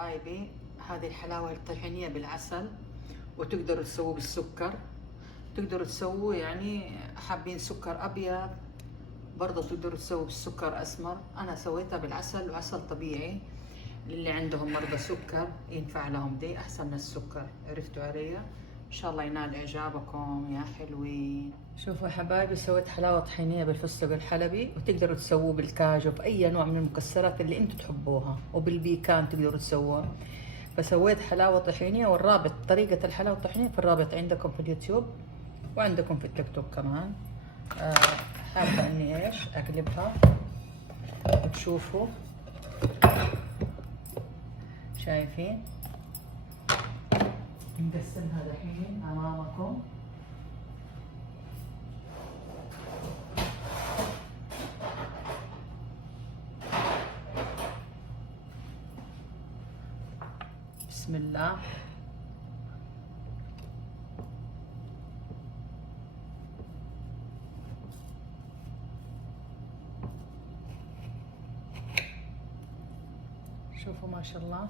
حبايبي، هذه الحلاوة الطحينية بالعسل، وتقدروا تسووه بالسكر. تقدروا تسووه يعني حابين سكر أبيض برضه تقدروا تسووا بالسكر أسمر. أنا سويتها بالعسل وعسل طبيعي. اللي عندهم مرضى سكر ينفع لهم دي أحسن من السكر. عرفتوا علي؟ إن شاء الله ينال إعجابكم يا حلوين. شوفوا يا حبايبي، سويت حلاوة طحينية بالفستق الحلبي، وتقدروا تسووه بالكاجو بأي نوع من المكسرات اللي انتوا تحبوها، وبالبيكان تقدروا تسووها. فسويت حلاوة طحينية، والرابط طريقة الحلاوة الطحينية في الرابط عندكم في اليوتيوب وعندكم في التيك توك كمان. حابة اني ايش اقلبها وتشوفوا. شايفين؟ نقسمها دحين امامكم. بسم الله. شوفوا ما شاء الله.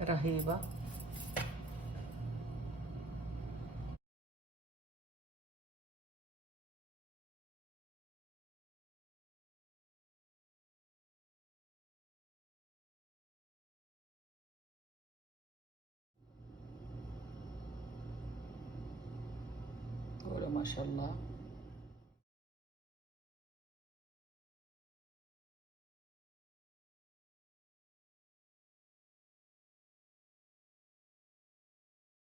رهيبة. قولوا ما شاء الله.